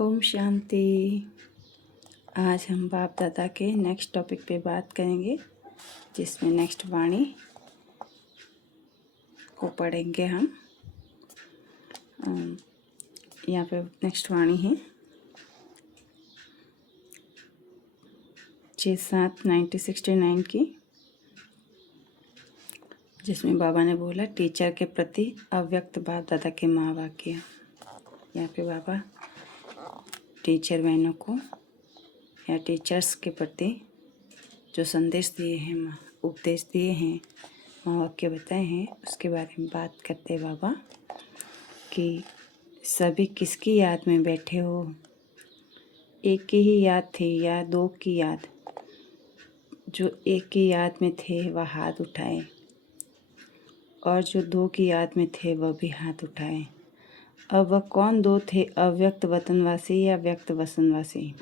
ओम शांति। आज हम बाप दादा के नेक्स्ट टॉपिक पे बात करेंगे, जिसमें नेक्स्ट वाणी को पढ़ेंगे हम। यहाँ पे नेक्स्ट वाणी है 6/7/1969 की, जिसमें बाबा ने बोला टीचर के प्रति अव्यक्त बाप दादा के महावाक्य। यहाँ पे बाबा टीचर बहनों को या टीचर्स के प्रति जो संदेश दिए हैं, उपदेश दिए हैं, महावाक्य बताए हैं, उसके बारे में बात करते हैं बाबा कि सभी किसकी याद में बैठे हो। एक की ही याद थी या दो की याद? जो एक की याद में थे वह हाथ उठाए, और जो दो की याद में थे वह भी हाथ उठाए। अब वह कौन दो थे, अव्यक्त वतनवासी या व्यक्त वसनवासी?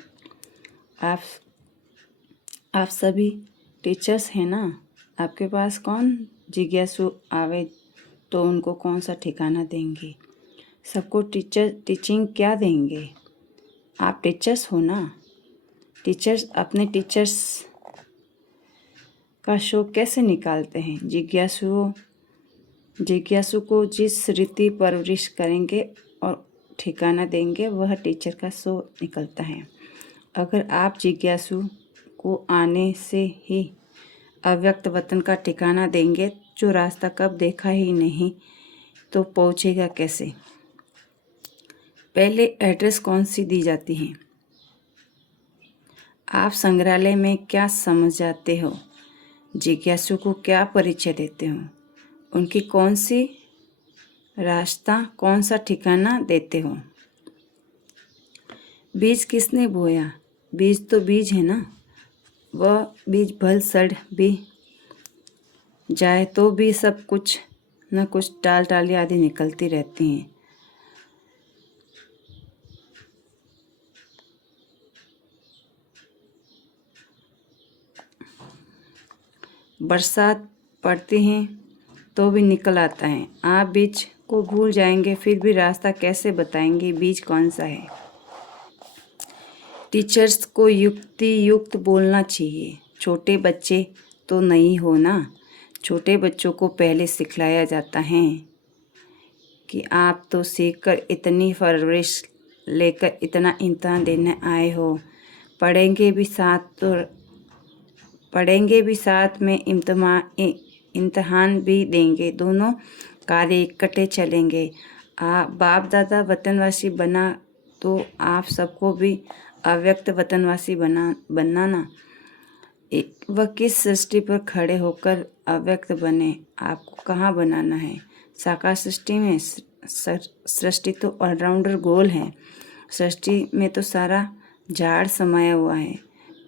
आप सभी टीचर्स हैं ना। आपके पास कौन जिज्ञासु आवे तो उनको कौन सा ठिकाना देंगे? सबको टीचिंग क्या देंगे? आप टीचर्स हो ना। टीचर्स अपने टीचर्स का शो कैसे निकालते हैं? जिज्ञासु को जिस रीति परवरिश करेंगे और ठिकाना देंगे, वह टीचर का शो निकलता है। अगर आप जिज्ञासु को आने से ही अव्यक्त वतन का ठिकाना देंगे, जो रास्ता कब देखा ही नहीं, तो पहुँचेगा कैसे? पहले एड्रेस कौन सी दी जाती है? आप संग्रहालय में क्या समझ जाते हो? जिज्ञासु को क्या परिचय देते हो? उनकी कौन सी रास्ता, कौन सा ठिकाना देते हो? बीज किसने बोया? बीज तो बीज है ना। वह बीज भल सड़ भी जाए तो भी सब कुछ न कुछ टाल टाली आदि निकलती रहती हैं। बरसात पड़ती है तो भी निकल आता है। आप बीज को भूल जाएंगे, फिर भी रास्ता कैसे बताएंगे बीज कौन सा है? टीचर्स को युक्ति युक्त बोलना चाहिए। छोटे बच्चे तो नहीं हो ना। छोटे बच्चों को पहले सिखलाया जाता है कि आप तो सीखकर इतनी परवरिश लेकर इतना इम्तहान देने आए हो। पढ़ेंगे भी साथ में इम्तहान भी देंगे। दोनों कार्य इकट्ठे चलेंगे। बाप दादा वतनवासी बना तो आप सबको भी अव्यक्त वतनवासी बनना ना। वह किस सृष्टि पर खड़े होकर अव्यक्त बने? आपको कहाँ बनाना है? साकार सृष्टि में? सृष्टि तो ऑलराउंडर गोल है। सृष्टि में तो सारा झाड़ समाया हुआ है,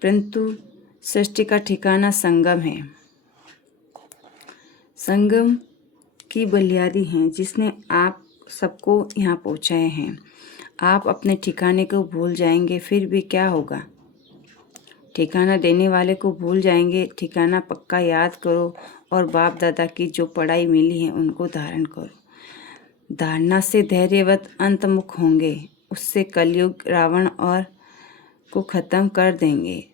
परंतु सृष्टि का ठिकाना संगम है। संगम की बलियारी है जिसने आप सबको यहाँ पहुँचाए हैं। आप अपने ठिकाने को भूल जाएंगे, फिर भी क्या होगा? ठिकाना देने वाले को भूल जाएंगे। ठिकाना पक्का याद करो और बाप दादा की जो पढ़ाई मिली है उनको धारण करो। धारणा से धैर्यवत अंतमुख होंगे। उससे कलयुग रावण और को ख़त्म कर देंगे।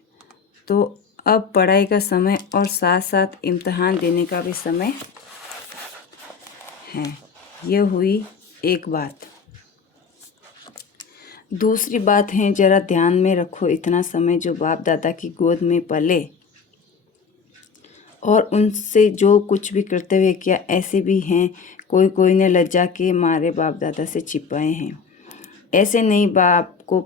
तो अब पढ़ाई का समय और साथ साथ इम्तहान देने का भी समय है। यह हुई एक बात। दूसरी बात है, जरा ध्यान में रखो, इतना समय जो बाप दादा की गोद में पले और उनसे जो कुछ भी कर्तव्य किया, ऐसे भी हैं कोई ने लज्जा के मारे बाप दादा से छिपाए हैं। ऐसे नहीं बाप को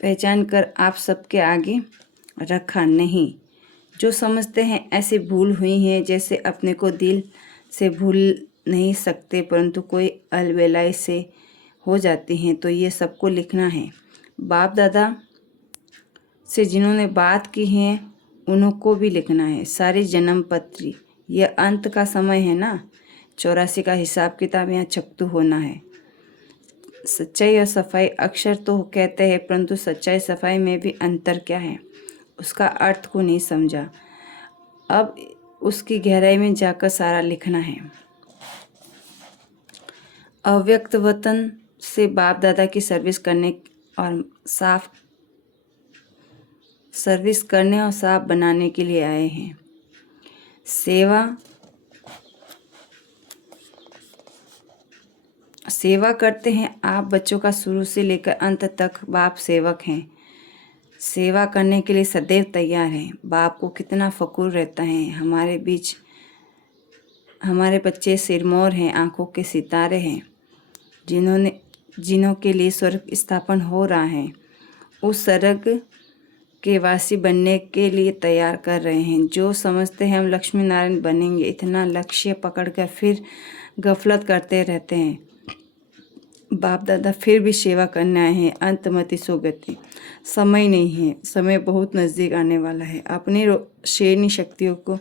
पहचान कर आप सबके आगे रखा नहीं। जो समझते हैं ऐसे भूल हुई है, जैसे अपने को दिल से भूल नहीं सकते, परंतु कोई अलबेलाई से हो जाती हैं, तो ये सबको लिखना है। बाप दादा से जिन्होंने बात की है उनको भी लिखना है। सारी जन्म पत्री। यह अंत का समय है ना। 84 का हिसाब किताब यहाँ चकतू होना है। सच्चाई और सफाई अक्षर तो कहते हैं, परंतु सच्चाई सफाई में भी अंतर क्या है, उसका अर्थ को नहीं समझा। अब उसकी गहराई में जाकर सारा लिखना है। अव्यक्त वतन से बाप दादा की सर्विस करने और साफ बनाने के लिए आए हैं। सेवा करते हैं आप बच्चों का। शुरू से लेकर अंत तक बाप सेवक हैं, सेवा करने के लिए सदैव तैयार हैं। बाप को कितना फक्र रहता है। हमारे बीच हमारे बच्चे सिरमौर हैं, आंखों के सितारे हैं, जिन्हों के लिए स्वर्ग स्थापन हो रहा है। उस स्वर्ग के वासी बनने के लिए तैयार कर रहे हैं। जो समझते हैं हम लक्ष्मी नारायण बनेंगे, इतना लक्ष्य पकड़कर फिर गफलत करते रहते हैं। बाप दादा फिर भी सेवा करने आए हैं। अंतमति सुगति, समय नहीं है, समय बहुत नज़दीक आने वाला है। अपनी शेरनी शक्तियों को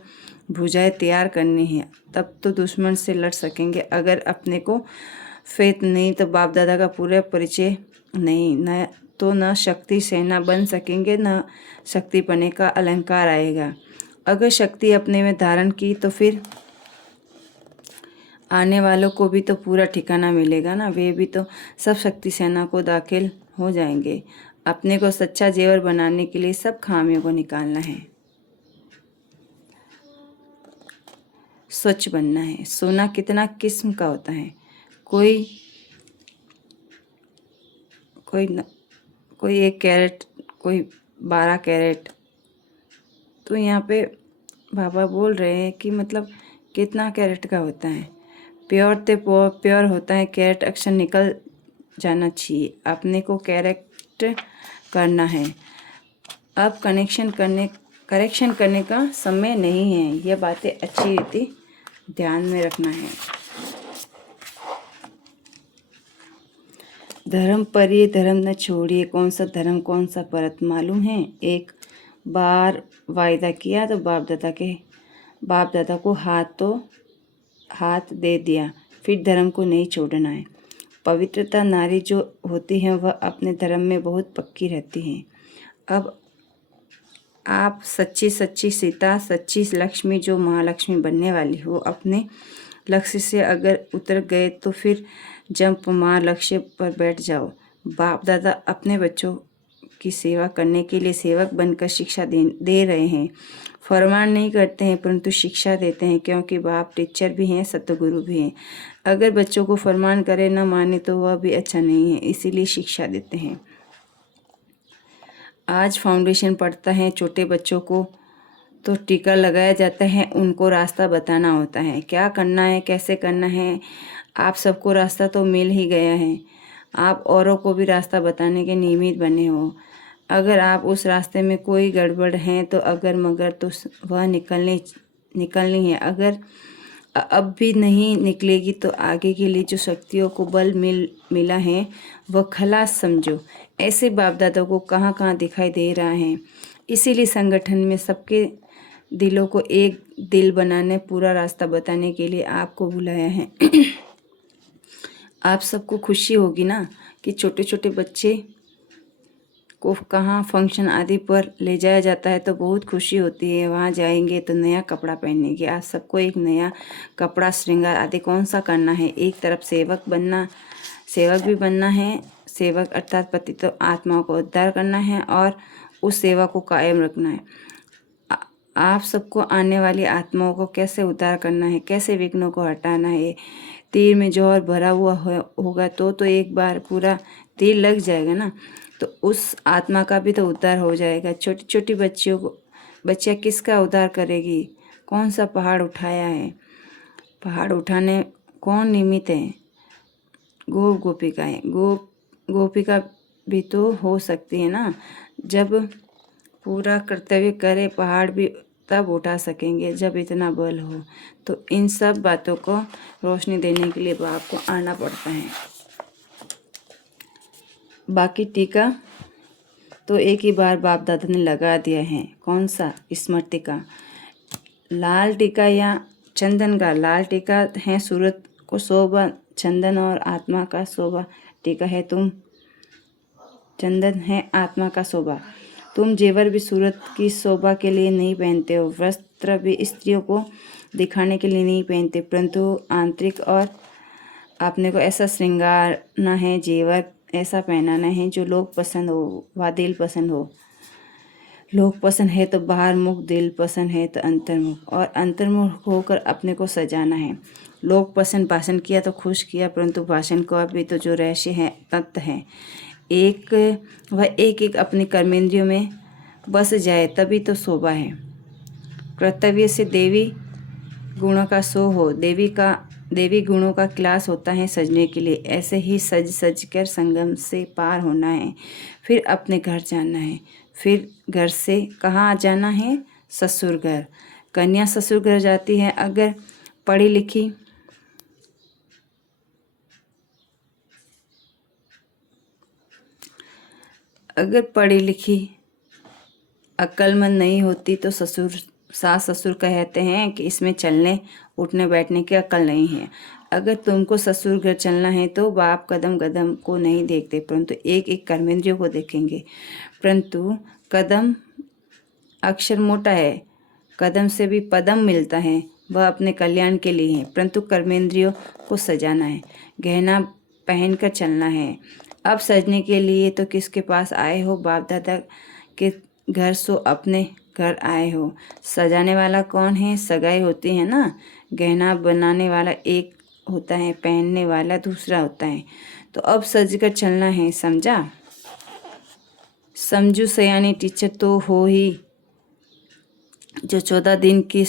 भुजाएं तैयार करनी है, तब तो दुश्मन से लड़ सकेंगे। अगर अपने को फेत नहीं तो बाप दादा का पूरा परिचय नहीं, न शक्ति सेना बन सकेंगे, न शक्ति पने का अलंकार आएगा। अगर शक्ति अपने में धारण की तो फिर आने वालों को भी तो पूरा ठिकाना मिलेगा ना। वे भी तो सब शक्ति सेना को दाखिल हो जाएंगे। अपने को सच्चा जेवर बनाने के लिए सब खामियों को निकालना है, स्वच्छ बनना है। सोना कितना किस्म का होता है, कोई 1 कैरेट, कोई 12 कैरेट। तो यहाँ पे बाबा बोल रहे हैं कि मतलब कितना कैरेट का होता है। प्योर ते प्योर होता है, कैरेट अक्सर निकल जाना चाहिए। अपने को करेक्ट करना है। अब करेक्शन करने का समय नहीं है। यह बातें अच्छी रीति ध्यान में रखना है। धर्म परिये धर्म न छोड़िए, कौन सा धर्म कौन सा परत मालूम है। एक बार वायदा किया तो बाप दादा को हाथ दे दिया, फिर धर्म को नहीं छोड़ना है। पवित्रता नारी जो होती है वह अपने धर्म में बहुत पक्की रहती हैं। अब आप सच्ची सीता, सच्ची लक्ष्मी जो महालक्ष्मी बनने वाली हो, अपने लक्ष्य से अगर उतर गए तो फिर जंप मार लक्ष्य पर बैठ जाओ। बाप दादा अपने बच्चों की सेवा करने के लिए सेवक बनकर शिक्षा दे रहे हैं। फरमान नहीं करते हैं परंतु शिक्षा देते हैं, क्योंकि बाप टीचर भी हैं, सतगुरु भी हैं। अगर बच्चों को फरमान करे न माने तो वह भी अच्छा नहीं है, इसीलिए शिक्षा देते हैं। आज फाउंडेशन पढ़ता है छोटे बच्चों को तो टीका लगाया जाता है, उनको रास्ता बताना होता है, क्या करना है, कैसे करना है। आप सबको रास्ता तो मिल ही गया है, आप औरों को भी रास्ता बताने के निमित्त बने हो। अगर आप उस रास्ते में कोई गड़बड़ है तो अगर मगर तो वह निकलनी है। अगर अब भी नहीं निकलेगी तो आगे के लिए जो शक्तियों को बल मिला है वह खलास समझो। ऐसे बाप दादा को कहाँ कहाँ दिखाई दे रहा है। इसीलिए संगठन में सबके दिलों को एक दिल बनाने, पूरा रास्ता बताने के लिए आपको बुलाया है। आप सबको खुशी होगी ना कि छोटे छोटे बच्चे को कहाँ फंक्शन आदि पर ले जाया जाता है तो बहुत खुशी होती है। वहाँ जाएंगे तो नया कपड़ा पहनेंगे। आप सबको एक नया कपड़ा, श्रृंगार आदि कौन सा करना है। एक तरफ सेवक भी बनना है। सेवक अर्थात पतित आत्माओं को उद्धार करना है और उस सेवा को कायम रखना है। आप सबको आने वाली आत्माओं को कैसे उद्धार करना है, कैसे विघ्नों को हटाना है। तीर में जौहर भरा हुआ होगा तो एक बार पूरा तीर लग जाएगा ना, तो उस आत्मा का भी तो उद्धार हो जाएगा। छोटी छोटी बच्चियाँ किसका उद्धार करेगी। कौन सा पहाड़ उठाया है, पहाड़ उठाने कौन निमित्त है। गोपिकाएँ गोपिका भी तो हो सकती है ना। जब पूरा कर्तव्य करे पहाड़ भी तब उठा सकेंगे जब इतना बल हो। तो इन सब बातों को रोशनी देने के लिए बाप को आना पड़ता है। बाकी टीका तो एक ही बार बाप दादा ने लगा दिया है। कौन सा, स्मृति का लाल टीका या चंदन का। लाल टीका है सूरत को शोभा, चंदन और आत्मा का शोभा। टीका है चंदन है आत्मा का शोभा। तुम जेवर भी सूरत की शोभा के लिए नहीं पहनते हो, वस्त्र भी स्त्रियों को दिखाने के लिए नहीं पहनते, परंतु आंतरिक और आपने को ऐसा श्रृंगारना है, जेवर ऐसा पहनाना है जो लोग पसंद हो व दिल पसंद हो। लोग पसंद है तो बाहर मुख, दिल पसंद है तो अंतर्मुख, और अंतर्मुख होकर अपने को सजाना है। लोग पसंद भाषण किया तो खुश किया, परंतु भाषण का भी तो जो रहस्य है, तत्व है, एक एक अपने कर्मेंद्रियों में बस जाए तभी तो शोभा है। कर्तव्य से देवी गुणों का सो हो, देवी गुणों का क्लास होता है सजने के लिए। ऐसे ही सज सज कर संगम से पार होना है, फिर अपने घर जाना है। फिर घर से कहाँ जाना है? ससुर घर। कन्या ससुर घर जाती है अगर पढ़ी लिखी, अक्लमंद नहीं होती तो सास ससुर कहते हैं कि इसमें चलने उठने बैठने की अक्ल नहीं है। अगर तुमको ससुर घर चलना है तो बाप कदम कदम को नहीं देखते, परंतु एक एक कर्मेंद्रियों को देखेंगे। परंतु कदम अक्षर मोटा है, कदम से भी पदम मिलता है, वह अपने कल्याण के लिए है, परंतु कर्मेंद्रियों को सजाना है, गहना पहनकर चलना है। अब सजने के लिए तो किसके पास आए हो? बाप दादा के घर, सो अपने घर आए हो। सजाने वाला कौन है? सगाई होती है ना। गहना बनाने वाला एक होता है, पहनने वाला दूसरा होता है। तो अब सज कर चलना है, समझा? समझू सयानी टीचर तो हो ही, जो 14 दिन की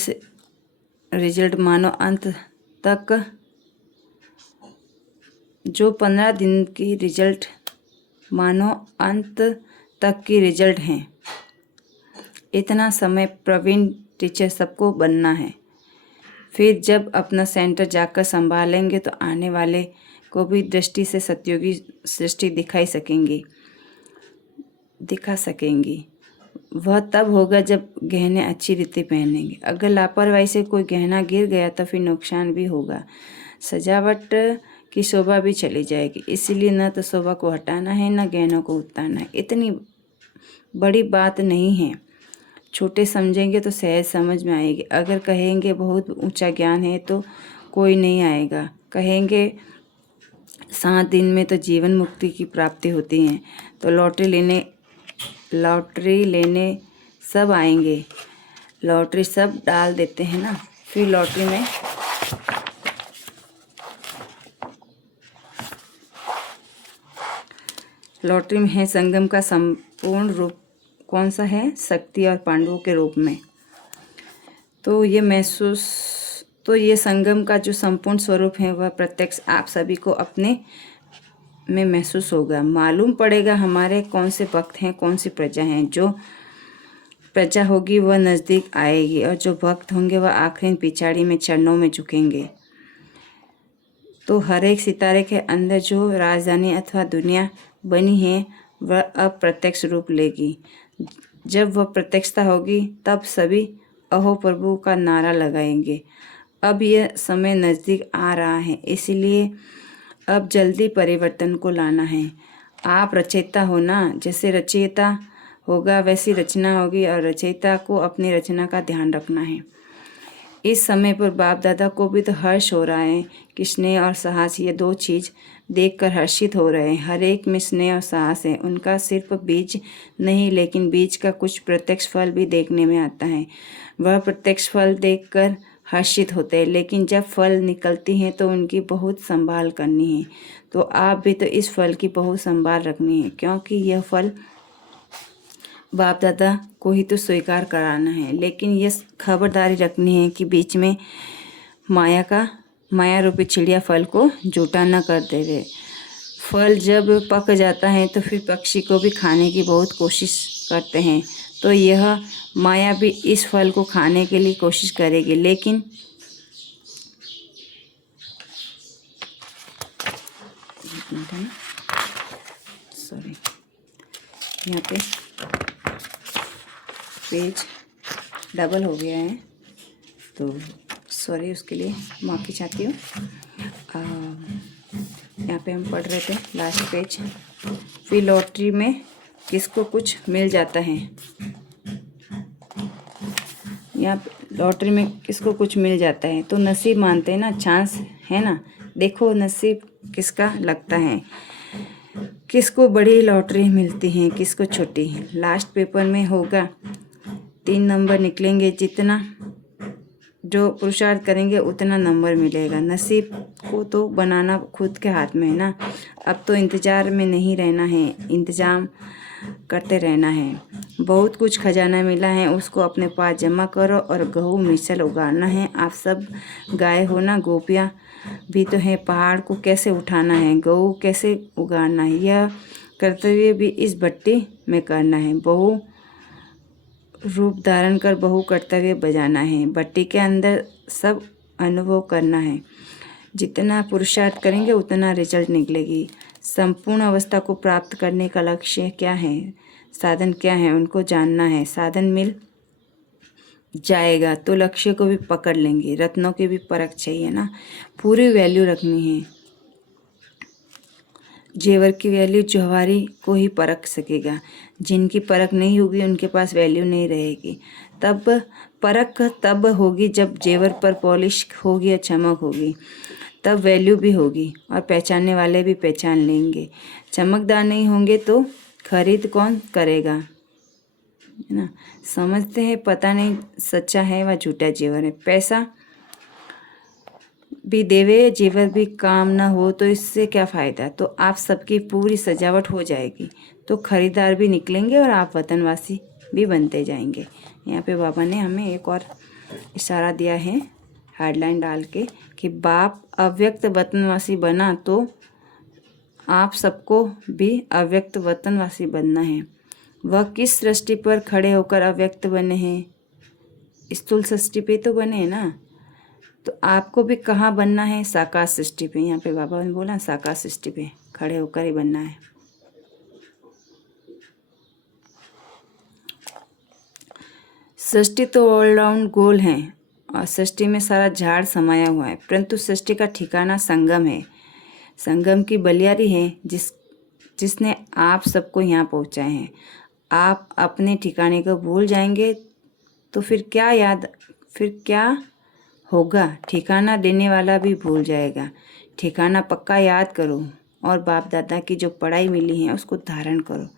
रिजल्ट मानो अंत तक, जो 15 दिन की रिजल्ट मानो अंत तक की रिजल्ट हैं। इतना समय प्रवीण टीचर सबको बनना है। फिर जब अपना सेंटर जाकर संभालेंगे तो आने वाले को भी दृष्टि से सत्योगी सृष्टि दिखा सकेंगी। वह तब होगा जब गहने अच्छी रीति पहनेंगे। अगर लापरवाही से कोई गहना गिर गया तो फिर नुकसान भी होगा, सजावट की शोभा भी चली जाएगी। इसीलिए न तो शोभा को हटाना है, न गहनों को उतारना है। इतनी बड़ी बात नहीं है, छोटे समझेंगे तो सहज समझ में आएगी। अगर कहेंगे बहुत ऊंचा ज्ञान है तो कोई नहीं आएगा। कहेंगे 7 दिन में तो जीवन मुक्ति की प्राप्ति होती है, तो लॉटरी लेने सब आएंगे। लॉटरी सब डाल देते हैं ना, फिर लॉटरी में है संगम का संपूर्ण रूप। कौन सा है? शक्ति और पांडवों के रूप में। तो ये संगम का जो संपूर्ण स्वरूप है वह प्रत्यक्ष आप सभी को अपने में महसूस होगा। मालूम पड़ेगा हमारे कौन से भक्त हैं, कौन सी प्रजा हैं। जो प्रजा होगी वह नज़दीक आएगी, और जो भक्त होंगे वह आखिरी पिछाड़ी में चरणों में झुकेंगे। तो हर एक सितारे के अंदर जो राजधानी अथवा दुनिया बनी है वह अब प्रत्यक्ष रूप लेगी। जब वह प्रत्यक्षता होगी तब सभी अहो प्रभु का नारा लगाएंगे। अब यह समय नज़दीक आ रहा है, इसलिए अब जल्दी परिवर्तन को लाना है। आप रचयिता हो ना, जैसे रचयिता होगा वैसी रचना होगी, और रचयिता को अपनी रचना का ध्यान रखना है। इस समय पर बाप दादा को भी तो हर्ष हो रहा है कि स्नेह और साहस, ये 2 चीज़ देखकर हर्षित हो रहे हैं। हर एक में स्नेह और साहस है। उनका सिर्फ बीज नहीं, लेकिन बीज का कुछ प्रत्यक्ष फल भी देखने में आता है। वह प्रत्यक्ष फल देखकर हर्षित होते हैं, लेकिन जब फल निकलती हैं तो उनकी बहुत संभाल करनी है। तो आप भी तो इस फल की बहुत संभाल रखनी है, क्योंकि यह फल बाप दादा को ही तो स्वीकार कराना है। लेकिन यह खबरदारी रखनी है कि बीच में माया रूपी चिड़िया फल को झूठा न कर देवे। फल जब पक जाता है तो फिर पक्षी को भी खाने की बहुत कोशिश करते हैं, तो यह माया भी इस फल को खाने के लिए कोशिश करेगी। लेकिन यहाँ पे पेज डबल हो गया है, तो सॉरी, उसके लिए माफ़ी चाहती हूँ। यहाँ पे हम पढ़ रहे थे लास्ट पेज। फिर लॉटरी में किसको कुछ मिल जाता है, यहाँ लॉटरी में किसको कुछ मिल जाता है तो नसीब मानते हैं ना, चांस है ना, देखो नसीब किसका लगता है, किसको बड़ी लॉटरी मिलती है, किसको छोटी। लास्ट पेपर में होगा 3 नंबर निकलेंगे, जितना जो पुरुषार्थ करेंगे उतना नंबर मिलेगा। नसीब को तो बनाना खुद के हाथ में है ना। अब तो इंतज़ार में नहीं रहना है, इंतज़ाम करते रहना है। बहुत कुछ खजाना मिला है, उसको अपने पास जमा करो और गहू मिसल उगाड़ना है। आप सब गाय हो ना, गोपियाँ भी तो हैं। पहाड़ को कैसे उठाना है, गहू कैसे उगाड़ना है, यह कर्तव्य भी इस भट्टी में करना है। बहू रूप धारण कर बहु कर्तव्य बजाना है। भट्टी के अंदर सब अनुभव करना है। जितना पुरुषार्थ करेंगे उतना रिजल्ट निकलेगी। संपूर्ण अवस्था को प्राप्त करने का लक्ष्य क्या है, साधन क्या है, उनको जानना है। साधन मिल जाएगा तो लक्ष्य को भी पकड़ लेंगे। रत्नों की भी परख चाहिए ना, पूरी वैल्यू रखनी है। जेवर की वैल्यू जौहरी को ही परख सकेगा। जिनकी परख नहीं होगी उनके पास वैल्यू नहीं रहेगी। तब परख तब होगी जब जेवर पर पॉलिश होगी या चमक होगी, तब वैल्यू भी होगी और पहचानने वाले भी पहचान लेंगे। चमकदार नहीं होंगे तो खरीद कौन करेगा, है ना। समझते हैं पता नहीं सच्चा है व झूठा जेवर है। पैसा भी देवे जेवर भी काम ना हो तो इससे क्या फ़ायदा। तो आप सबकी पूरी सजावट हो जाएगी तो खरीदार भी निकलेंगे और आप वतनवासी भी बनते जाएंगे। यहाँ पे बाबा ने हमें एक और इशारा दिया है हेडलाइन डाल के कि बाप अव्यक्त वतनवासी बना तो आप सबको भी अव्यक्त वतनवासी बनना है। वह किस सृष्टि पर खड़े होकर अव्यक्त बने हैं, स्थूल सृष्टि पे तो बने हैं ना। तो आपको भी कहाँ बनना है, साकार सृष्टि पे। यहाँ पे बाबा ने बोला साकार सृष्टि पे खड़े होकर ही बनना है। सृष्टि तो ऑलराउंड गोल है और सृष्टि में सारा झाड़ समाया हुआ है, परंतु सृष्टि का ठिकाना संगम है। संगम की बलियारी है जिसने आप सबको यहाँ पहुँचाए हैं। आप अपने ठिकाने को भूल जाएंगे तो फिर क्या होगा। ठिकाना देने वाला भी भूल जाएगा। ठिकाना पक्का याद करो और बाप दादा की जो पढ़ाई मिली है उसको धारण करो।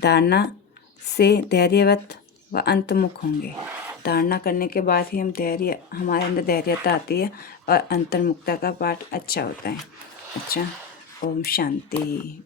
धारणा से धैर्यवत व अंतर्मुख होंगे। धारणा करने के बाद ही हमारे अंदर धैर्यता आती है और अंतर्मुखता का पाठ अच्छा होता है। अच्छा, ओम शांति।